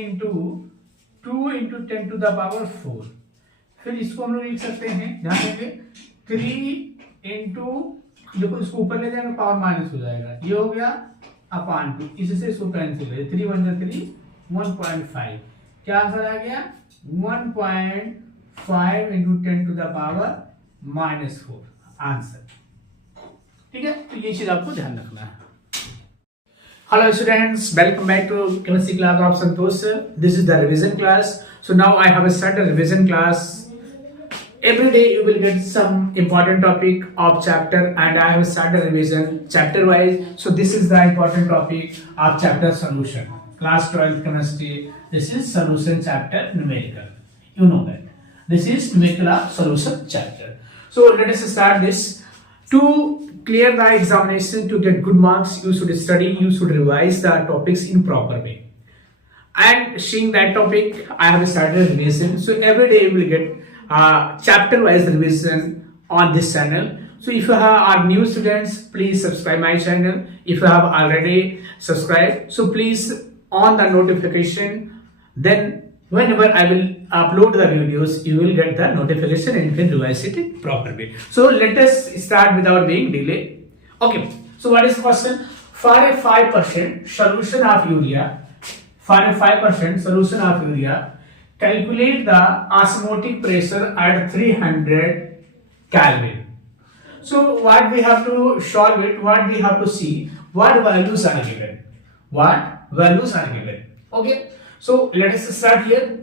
Into 2 × 10⁴। फिर इसको हम लोग लिख सकते हैं, ध्यान देंगे, 3 इंटू, देखो इसको ऊपर ले जाएंगे पावर माइनस हो जाएगा, ये हो गया अपान 2, इससे इसको कैंसिल करें, 3 × 1 = 3, 1.5। क्या आंसर आ गया? 1.5 × 10⁻⁻⁴ आंसर। ठीक है, तो ये चीज आपको ध्यान रखना है। Hello students, welcome back to chemistry class of Santosh sir. This is the revision class. So now I have started revision class. Every day you will get some important topic of chapter, and I have started revision chapter wise. So this is the important topic of chapter solution. Class 12 chemistry. This is solution chapter numerical. You know that. This is numerical solution chapter. So let us start this. To clear the examination, to get good marks, you should study, you should revise the topics in proper way. And seeing that topic, I have started revision. So every day you will get chapter wise revision on this channel. So if you are new students, please subscribe my channel. If you have already subscribed, so please on the notification, then whenever I will upload the videos, you will get the notification and you can revise it in proper way. So let us start without being delay. Okay, so what is the question? For a 5% solution of urea, for a 5% solution of urea, calculate the osmotic pressure at 300 Kelvin. So what we have to solve it, what we have to see, what values are given. What values are given. Okay. So let us start here.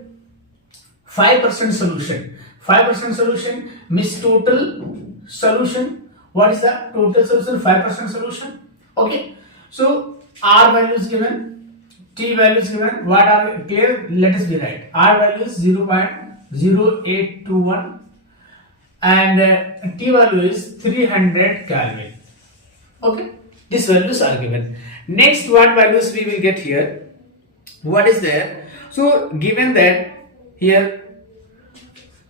5% solution. 5% solution means total solution. What is the total solution? 5% solution. Okay. So R values given, T values given. What are clear? Let us rewrite. R values 0.0821 and T value is 300 Kelvin. Okay. These values are given. Next, what values we will get here? What is there? So given that here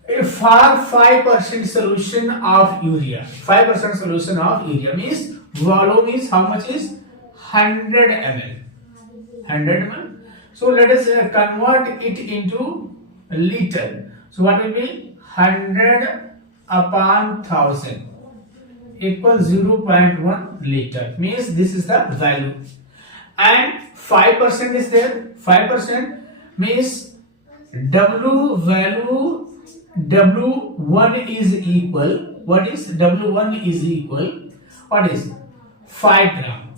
for 5% solution of urea, 5% solution of urea means volume is how much is 100 ml. 100 ml. So let us convert it into liter. So what will be 100/1000 equals 0.1 liter. Means this is the value. And 5% is there. 5% means W value, W1 is equal. What is W1 is equal? What is 5 gram?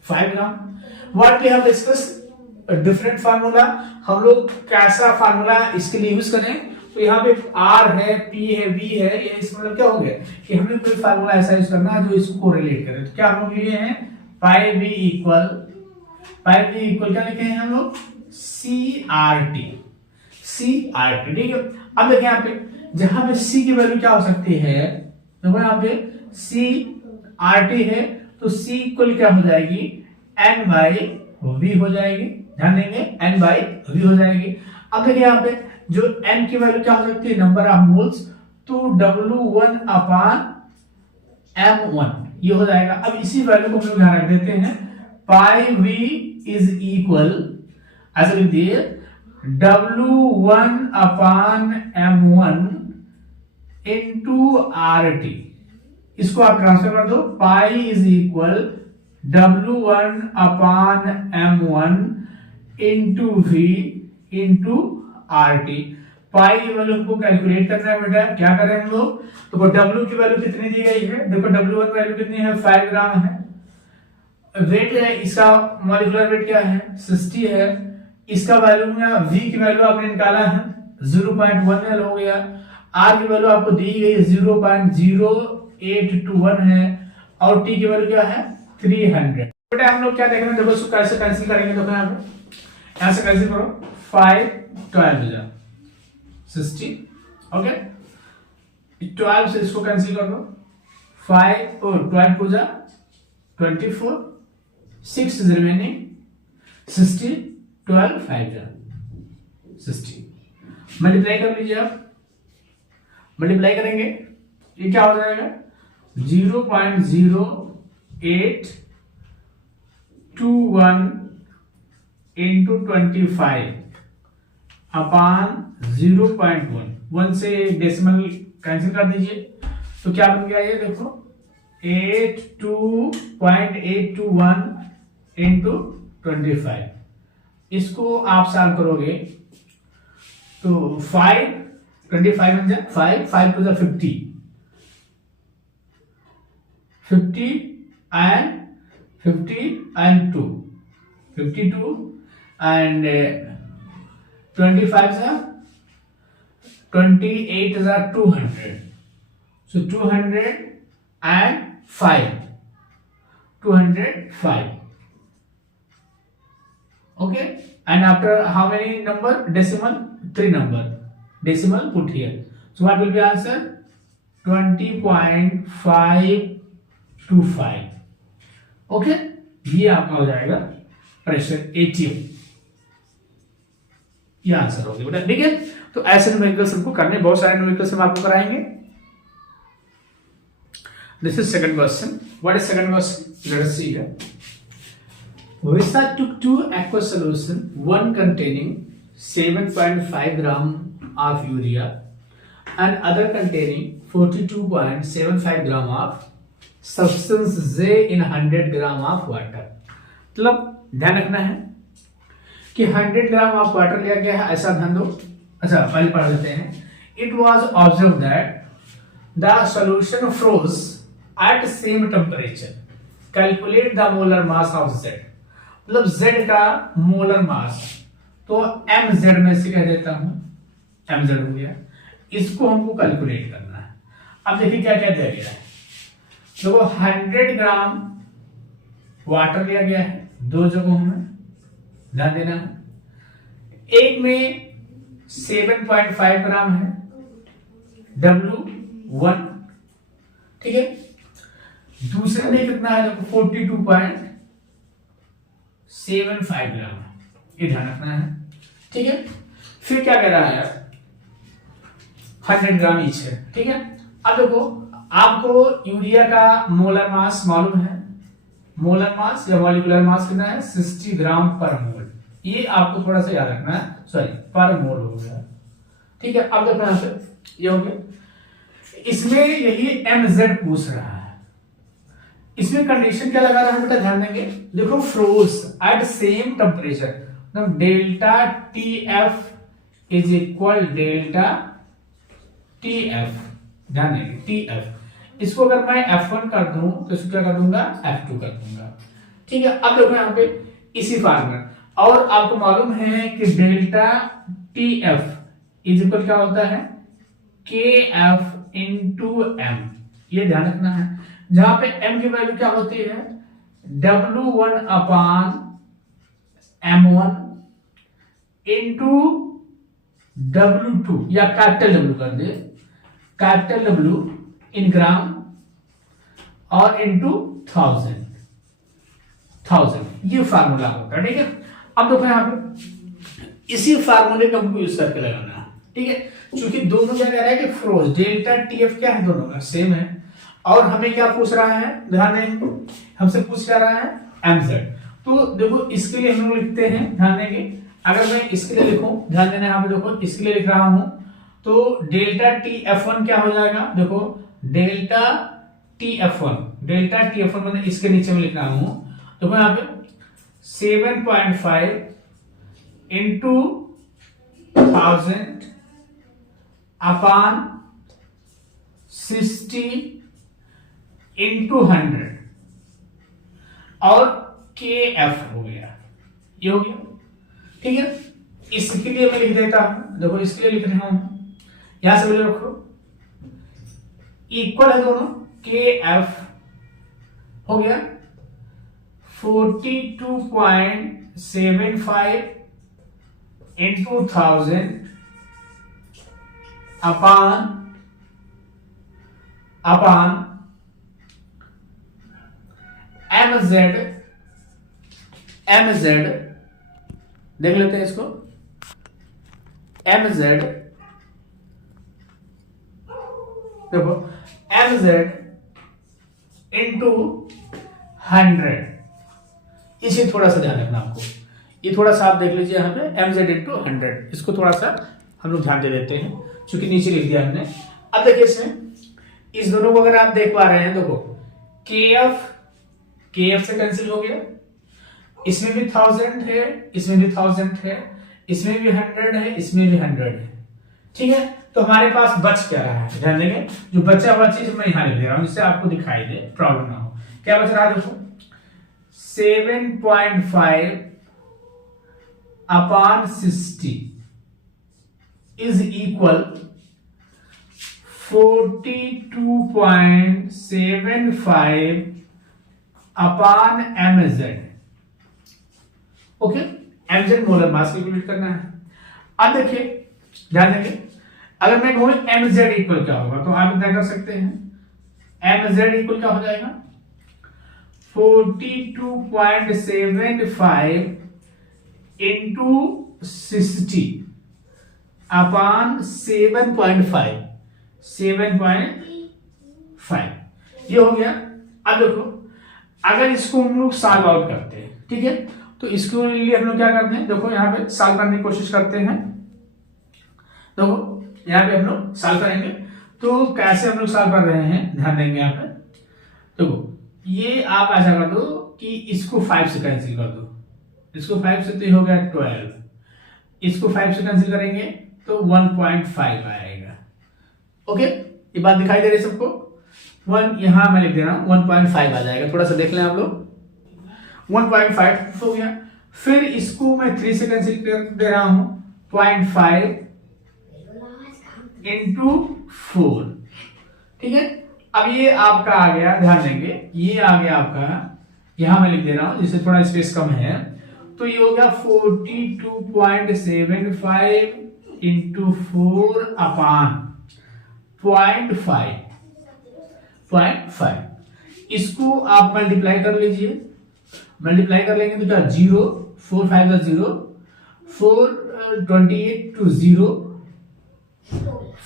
5 gram. What we have discussed? A different formula. हम लोग कैसा formula इसके लिए use करें? तो यहाँ पे R है, P है, V है, ये इसका मतलब क्या हो गया कि हमें कोई फार्मूला ऐसा यूज करना है जो इसको रिलेट करे। तो क्या हम लोग लिए हैं? पाई V इक्वल क्या लिखे हैं हम लोग? CRT, ठीक है। अब देखिए यहाँ पे, जहां पे C की वैल्यू क्या हो सकती है? देखो यहाँ पे CRT है, तो C इक्वल क्या हो जाएगी? N/V हो जाएगी। ध्यान देंगे, N/V हो जाएगी। अब देखिए यहाँ पे जो N की वैल्यू क्या हो सकती है? नंबर ऑफ मोल्स, तो W1/M1 ये हो जाएगा। अब इसी वैल्यू को हम लोग यहाँ रख देते हैं। पाई V is equal, ऐसा लिख दिए, W1/M1 into RT। इसको आप ट्रांसफर कर दो। Pi is equal W1/M1 into V into RT। पाई की वैल्यू हमको कैलकुलेट करना है बेटा। क्या करें हम लोग? तो W की वैल्यू कितनी दी गई है? देखो W1 वैल्यू कितनी है? 5 ग्राम है। वेट है इसका, मॉलिक्यूलर वेट क्या है? 60 है। इसका वैल्यू में V की वैल्यू आपने निकाला है 0.1 हो गया। R की वैल्यू आपको दी गई 0.0821 है और T की वैल्यू क्या है? 300। बेटा हम लोग क्या देख रहे हैं? देखो इसको कैसे कैंसिल करेंगे? देखो यहाँ से कैंसिल करो। 5 12 हो जाए 60। ओके, 12 से इसको कैंसिल कर दो। 5 और 12 हो जाए 24, 6 is remaining 60, 12 5 जा 60। मल्टीप्लाई कर लीजिए आप। मल्टीप्लाई करेंगे ये क्या हो जाएगा? 0.0821 इंटू 25 अपान 0.1, 1 से डेसिमल कैंसिल कर दीजिए, तो क्या बन गया ये देखो 82.821 इंटू 25। इसको आप सॉल्व करोगे तो 5 25 बन जाए 5 to 50 and 2 52 and 25 28 200, so 205 okay, and after how many number decimal? 3 number decimal put here, so what will be answer? 20.525 okay, ये आपका हो जाएगा प्रेशर एटीएम, ये आंसर होगी बेटा। ठीक है, तो ऐसे न्यूमेरिकल्स हमको करने, बहुत सारे न्यूमेरिकल्स हम आपको कराएंगे। This is second question. What is second question? Let us see here. Visa took two aqueous solution, one containing 7.5 gram of urea and other containing 42.75 gram of substance J in 100 gram of water। मतलब ध्यान रखना है कि 100 gram of water लिया गया है, ऐसा ध्यान दो। अच्छा, पहले पढ़ लेते हैं। It was observe that the solution froze at same temperature, calculate the molar mass of Z. मतलब जेड का मोलर मास तो एम जेड में से कह देता हूं, एम जेड हो गया, इसको हमको कैलकुलेट करना है। अब देखिए क्या क्या दिया गया है। देखो 100 ग्राम वाटर लिया गया है, दो जगहों में ध्यान देना है। एक में 7.5 ग्राम है W1, ठीक है। दूसरे में कितना है? देखो 42.75 ग्राम है, ये ध्यान रखना है, ठीक है। फिर क्या कह रहा है यार, 100 ग्राम ईच है, ठीक है। अब देखो आपको यूरिया का मोलर मास मालूम है, मोलर मास या मॉलिक्यूलर मास कितना है? 60 ग्राम पर मोल। ये आपको थोड़ा सा याद रखना है, सॉरी पर मोल हो गया, ठीक है। अब देखो यहां पे ये हो गया, इसमें यही mz पूछ रहा है। इसमें कंडीशन क्या लगा रहा है बेटा, ध्यान देंगे। देखो फ्रोज एट सेम टेम्परेचर, मतलब delta TF is equal delta TF, ध्यान देंगे TF। इसको अगर मैं F1 कर दूं तो इसको क्या कर दूंगा? F2 कर दूंगा, ठीक है। अब देखो यहाँ पे इसी फॉर्मूला, और आपको मालूम है कि डेल्टा TF इज इक्वल क्या होता है? KF इंटू M, ये ध्यान रखना है। जहां पे M की वैल्यू क्या होती है? W1 अपान M1 इंटू W2, या कैपिटल W कर दे, कैपिटल W इन ग्राम और इंटू 1000, ये फार्मूला होगा, ठीक है। अब देखो यहाँ पे इसी फार्मूले का हमको यूज करके लगाना है, ठीक है। क्योंकि दोनों क्या कह रहा है कि फ्रोज डेल्टा TF क्या है, दोनों का सेम है। और हमें क्या पूछ रहा है, ध्यान देंगे, हमसे पूछ रहा है mz। तो देखो इसके लिए हम लोग लिखते हैं, ध्यान देंगे। अगर मैं इसके लिए लिखूं, ध्यान देना, यहाँ पे देखो इसके लिए लिख रहा हूं, तो डेल्टा TF1 क्या हो जाएगा? देखो डेल्टा TF1 मतलब इसके नीचे में लिख रहा हूं, देखो यहाँ पे 7.5 इंटू 1000 अपान 60 इंटू 100 और KF हो गया, ये हो गया, ठीक है। इसके लिए मैं लिख देता हूं, देखो इसके लिए लिख रहा हूं, यहां से बोले रखो, इक्वल है दोनों, KF हो गया 42.75 इंटू 1000 अपान mz देख लेते हैं इसको, mz देखो mz इंटू 100, इसे थोड़ा सा ध्यान रखना आपको, ये थोड़ा सा आप देख लीजिए यहाँ पे mz इंटू 100, इसको थोड़ा सा हम लोग ध्यान दे देते हैं क्योंकि नीचे लिख दिया हमने। अब देखिए इसमें इस दोनों को अगर आप देख पा रहे हैं, देखो kf से कैंसिल हो गया, इसमें भी 1000 है, इसमें भी 1000 है, इसमें भी 100 है, इसमें भी 100 है। ठीक है, तो हमारे पास बच क्या रहा है, ध्यान देंगे। जो बचा हुआ चीज मैं यहां लिख दे रहा हूं जिससे आपको दिखाई दे, प्रॉब्लम ना हो। क्या बच रहा है, देखो 7.5 upon 60 is equal 42.75 upon mz। Okay, mz molar mass calculate करना है। अब देखिए ध्यान देंगे, अगर मैं कहूं mz इक्वल क्या होगा तो आप इतना कर सकते हैं, mz इक्वल क्या हो जाएगा 42.75 इंटू 60 अपॉन 7.5 ये हो गया। अब देखो अगर इसको हम लोग सॉल्व आउट करते हैं, ठीक है, तो इसके लिए हम लोग क्या करते हैं, देखो यहाँ पे सॉल्व करने की कोशिश करते हैं। देखो यहाँ पे हम लोग सॉल्व करेंगे, तो कैसे हम लोग सॉल्व कर रहे हैं ध्यान देंगे यहाँ पे। देखो ये आप ऐसा कर दो कि इसको 5 से कैंसिल कर दो, इसको 5 से तो हो गया 12, इसको 5 से कैंसिल करेंगे तो 1.5 आएगा। ओके, ये बात दिखाई दे रही है सबको। 1 यहां मैं लिख दे रहा हूं 1.5 आ जाएगा, थोड़ा सा देख लें आप लोग, 1.5 हो गया। फिर इसको मैं 3 से कैंसिल कर दे रहा हूं 0.5 इंटू 4। ठीक है, अब ये आपका आ गया, ध्यान देंगे ये आ गया आपका, यहां मैं लिख दे रहा हूं जिससे थोड़ा स्पेस कम है, तो ये हो गया 42.75 इंटू 4 अपॉन 0.5। इसको आप मल्टीप्लाई कर लीजिए, मल्टीप्लाई कर लेंगे तो क्या 0, 4 5 0, 4 28 to 0,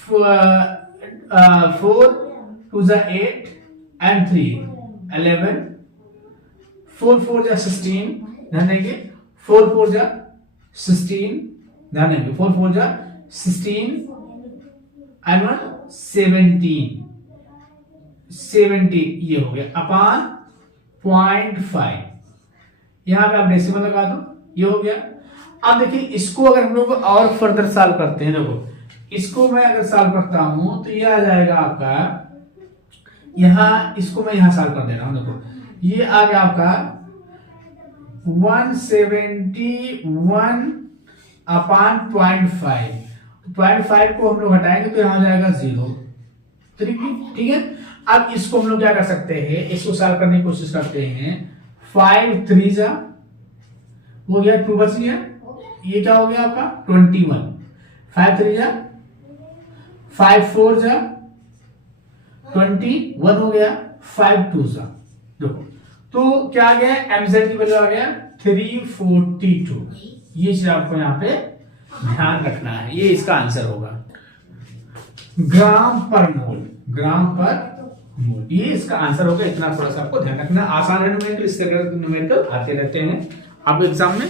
4 2 8 and 3 11, 4 4 16, ध्यान देंगे 4 4 16, ध्यान देंगे 4 4 16 and 1 17 ये हो गया अपान 0.5। यहां पे आप डेसिमल लगा दो, ये हो गया। अब देखिए इसको अगर हम लोग और फर्दर सॉल्व करते हैं, देखो इसको मैं अगर सॉल्व करता हूं तो ये आ जाएगा आपका, यहां इसको मैं यहां सॉल्व कर दे रहा हूं, देखो ये आ गया आपका 171 अपान 0.5। 0.5 को हम लोग हटाएंगे तो यहां आ जाएगा 0। ठीक है, अब इसको हम लोग क्या कर सकते हैं, इसको सॉल्व करने की कोशिश करते हैं। 5 3 जा हो गया, 2 बच गया, ये क्या हो गया आपका 21। 5 3 जा 5 4 जा 21 हो गया, 5 2 जा, देखो तो क्या आ गया, mz की वैल्यू आ गया 342। ये चीज आपको यहाँ पे ध्यान रखना है, ये इसका आंसर होगा ग्राम पर मोल, ग्राम पर मोल, ये इसका आंसर होगा। इतना थोड़ा सा आपको ध्यान रखना, आसान है न्यूमेरिकल, इस तरह के न्यूमेरिकल आते रहते हैं आपको एग्जाम में।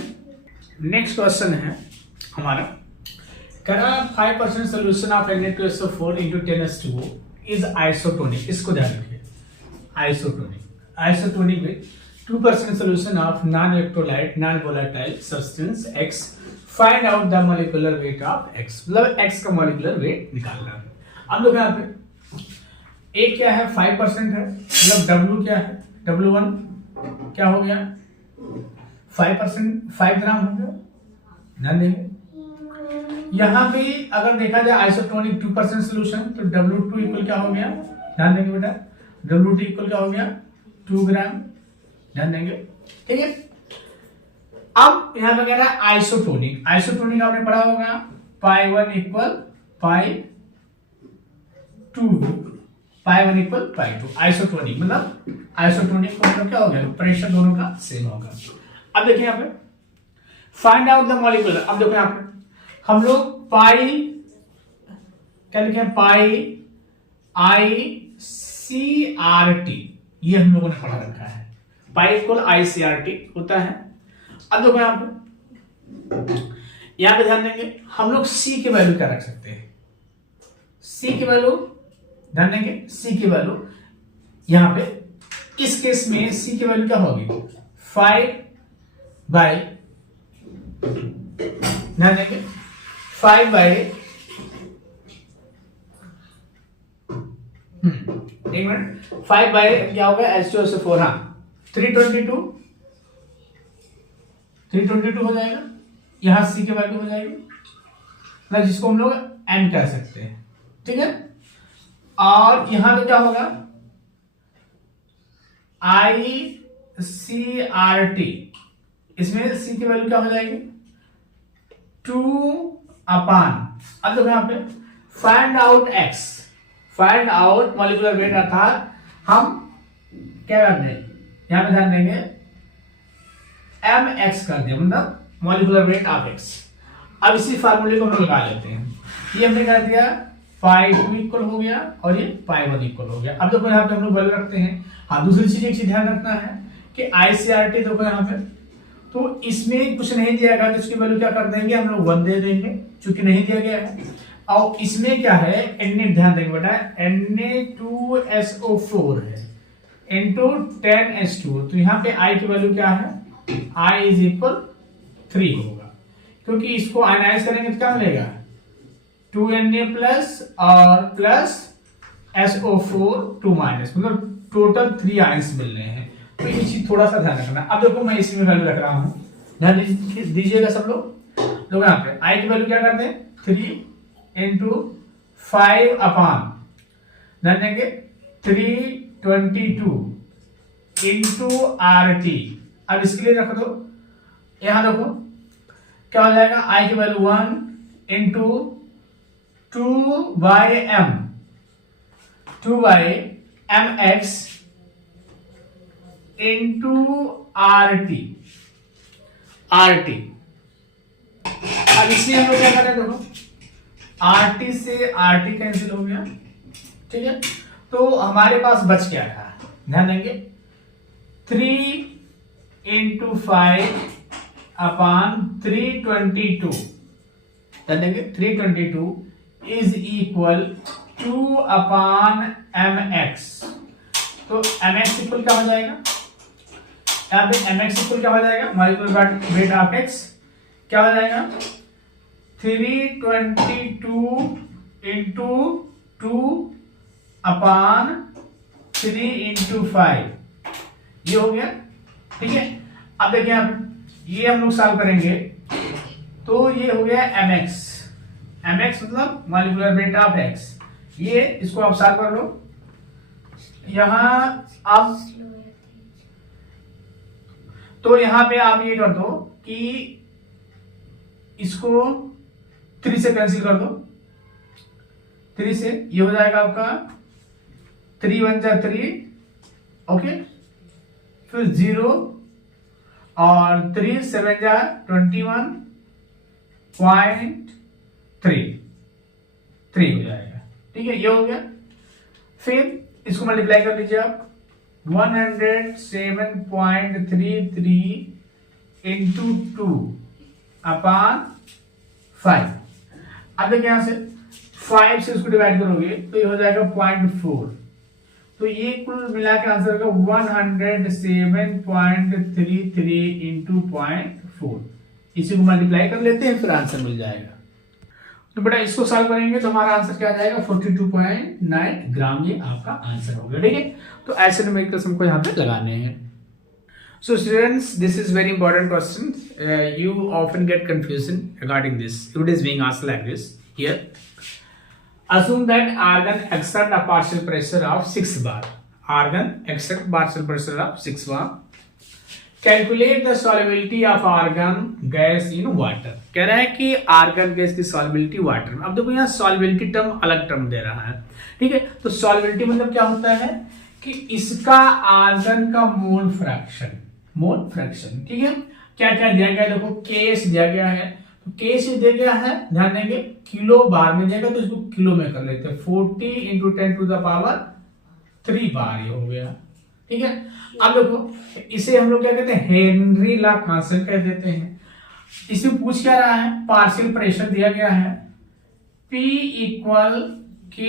नेक्स्ट क्वेश्चन है हमारा, करा 5% solution of Na2SO4 into 10H2O is isotonic. इसको ध्यान रखिए, isotonic with 2% solution of non-electrolyte non-volatile substance X, find out the molecular weight of X। मतलब X का molecular weight निकालना है। अब देखो यहाँ पे A क्या है 5% है, मतलब W क्या है, W1 क्या हो गया 5%, 5 ग्राम हो गया। ध्यान देंगे यहां पे अगर देखा जाए आइसोटोनिक 2% सोल्यूशन तो W2 इक्वल क्या हो गया, ध्यान देंगे बेटा W2 इक्वल क्या हो गया 2 ग्राम, ध्यान देंगे। ठीक है, अब यहां पे कह रहा है आइसोटोनिक, आइसोटोनिक आपने पढ़ा होगा pi1 equal pi2, pi1 equal pi2। Isotonic मतलब आइसोटोनिक का मतलब क्या हो गया, प्रेशर दोनों का सेम होगा। अब देखिए यहाँ पे फाइंड आउट द मॉलिक्यूलर, अब देखो यहाँ पे हम लोग पाई क्या लिखे, पाई ICRT, ये हम लोगों ने पढ़ा रखा है, पाई इक्वल ICRT होता है। अब देखो यहाँ पे यहां पे ध्यान देंगे हम लोग C की वैल्यू क्या रख सकते हैं, C की वैल्यू ध्यान देंगे, C की वैल्यू यहां पे इस केस में C की वैल्यू क्या होगी 5 बाई, ध्यान देंगे 5 बाई, एक मिनट, 5 बाई क्या होगा H2SO4, हाँ 322 हो जाएगा, यहां C की वैल्यू हो जाएगी, मतलब जिसको हम लोग N कह सकते हैं, ठीक है। और यहां पे क्या होगा ICRT, इसमें C की वैल्यू क्या हो जाएगी 2 अपान, अब देखो यहां पे find out X, find out molecular weight, अर्थात हम क्या करते हैं यहां पे ध्यान देंगे mx कर दिया, मतलब मॉलिक्यूलर वेट ऑफ x। अब इसी फार्मूले को हम लगा लेते हैं, ये हमने कर दिया phi 2 इक्वल हो गया और ये phi 1 इक्वल हो गया। अब देखो यहाँ पे हम लोग वैल्यू रखते हैं, हाँ दूसरी चीज एक चीज ध्यान रखना है कि ICRT देखो यहाँ पे, तो इसमें कुछ नहीं दिया गया तो इसकी वैल्यू क्या कर देंगे हम लोग 1 दे देंगे, चूंकि नहीं दिया गया है। और इसमें क्या है Na, ध्यान देंगे बेटा Na2SO4 है इंटू 10H2, तो यहाँ पे I की वैल्यू क्या है I इज इक्वल 3 होगा, क्योंकि इसको आयनाइज करेंगे तो क्या मिलेगा 2Na प्लस और प्लस SO4 2 माइनस, मतलब टोटल 3 आयंस मिल रहे हैं। तो ये चीज थोड़ा सा ध्यान रखना। अब देखो मैं इसमें वैल्यू रख रहा हूं, ध्यान दीजिएगा सब लोग यहाँ पे I की वैल्यू क्या करते हैं 3 इंटू 5 अपान, ध्यान देंगे 322 इंटू RT। अब इसके लिए रख दो, यहां देखो क्या हो जाएगा I की value 1 into 2 by mx into RT। अब इसलिए हम लोग क्या करें देखो RT से RT कैंसिल हो गया, ठीक है। तो हमारे पास बच क्या था, ध्यान देंगे 3 इंटू 5 अपान 322, ध्यान देंगे 322 इज इक्वल 2 अपान mx। तो mx इक्वल क्या हो जाएगा, यहाँ पे mx इक्वल क्या हो जाएगा मॉलिक्यूलर वेट ऑफ x क्या हो जाएगा 322 इंटू 2 अपान 3 इंटू 5, ये हो गया, ठीक है। अब देखिए आप ये हम लोग सॉल्व करेंगे तो ये हो गया mx मतलब मॉलिक्यूलर वेट ऑफ x, ये इसको आप सॉल्व कर लो। यहां आप तो यहां पे आप ये कर दो कि इसको 3 से कैंसिल कर दो, 3 से ये हो जाएगा आपका 3 1 जा 3, ओके, फिर 0 और 3 7 जा 21.3 हो जाएगा, ठीक है, ये हो गया। फिर इसको मल्टीप्लाई कर लीजिए आप 107.33 इंटू 2 अपान 5। अब देखिए यहां से 5 से इसको डिवाइड करोगे तो ये हो जाएगा 0.4, तो ये कुल मिला के आंसर होगा 107.33 इंटू 0.4। इसी को मल्टीप्लाई कर लेते हैं फिर आंसर मिल जाएगा। तो बेटा इसको सॉल्व करेंगे तो हमारा आंसर क्या आ जाएगा 42.9 ग्राम, ये आपका आंसर हो गया, ठीक है। तो ऐसे न्यूमेरिकल्स हमको यहाँ पे लगाने हैं। So students, this is very important question. You often get confusion regarding this. It is being asked like this here. Assume that argon exert a partial pressure of 6 bar. Argon exert partial pressure of 6 bar. Calculate the solubility of argon gas in water. कह रहा है कि argon gas की solubility water में। अब देखो यहाँ solubility term अलग टर्म दे रहा है, ठीक है। तो solubility मतलब क्या होता है कि इसका आर्गन का मोल फ्रैक्शन, ठीक है। क्या क्या दिया गया देखो केस दिया गया है, तो केस दिया गया है, ध्यान देंगे किलो बार में देगा तो इसको किलो में कर लेते हैं 40 इंटू 10 टू द पावर 3 बार, ये हो गया, ठीक है। अब देखो इसे हम लोग क्या कहते हैं हेनरी लॉ कांस्टेंट कह देते हैं। इसमें पूछ क्या रहा है, पार्शियल प्रेशर दिया गया है P इक्वल के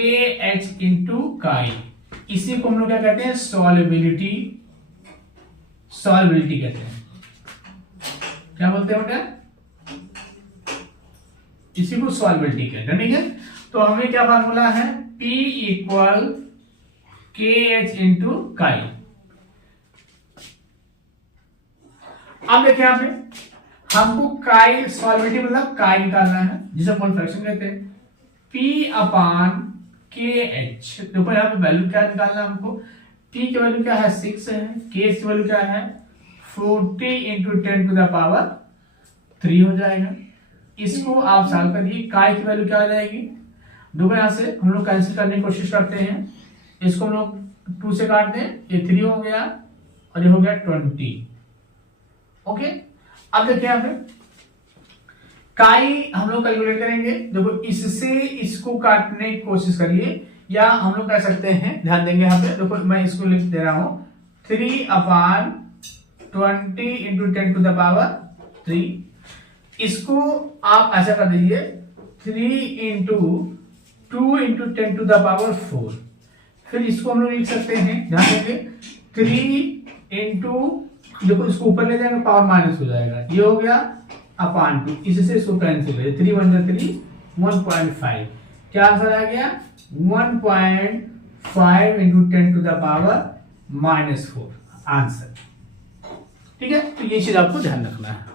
एच इंटू काई, इसी को हम लोग क्या कहते हैं, सॉल्युबिलिटी कहते हैं। क्या बोलते हैं बेटा, इसी को सॉल्युबिलिटी कहते हैं। ठीक है, तो हमें क्या फार्मूला है, P इक्वल के एच इंटू काई। अब देखिए यहाँ पे हमको काई सॉल्युबिलिटी मतलब काई निकालना है, जिसे मोल फ्रैक्शन कहते हैं। P अपान के एच, देखो यहाँ पे वैल्यू क्या निकालना है हमको, P की वैल्यू क्या है 6 है, K की वैल्यू क्या है 40 इंटू 10 टू द पावर 3 हो जाएगा। इसको आप सॉल्व करिए, काई की वैल्यू क्या हो जाएगी, देखो यहाँ से हम लोग कैंसिल करने की कोशिश करते हैं, इसको हम लोग 2 से काट दें, ये 3 हो गया और ये हो गया 20। ओके, अब देखिए यहाँ पे काई हम लोग कैलकुलेट करेंगे। देखो इससे इसको काटने की कोशिश करिए, या हम लोग कह सकते हैं, ध्यान देंगे यहाँ पे, देखो मैं इसको लिख दे रहा हूं 3 upon 20 into 10 to the power 3। इसको आप ऐसा कर दीजिए 3 into 2 into 10 to the power 4। फिर इसको हम लोग लिख सकते हैं, ध्यान देंगे 3 इंटू, देखो इसको ऊपर ले जाएंगे पावर माइनस हो जाएगा, ये हो गया अपान 2, इससे इसको कैंसिल है, 3 1 3 1.5। क्या आंसर आ गया 1.5 into 10 to the power -4 answer. ठीक है, तो ये चीज आपको ध्यान रखना है।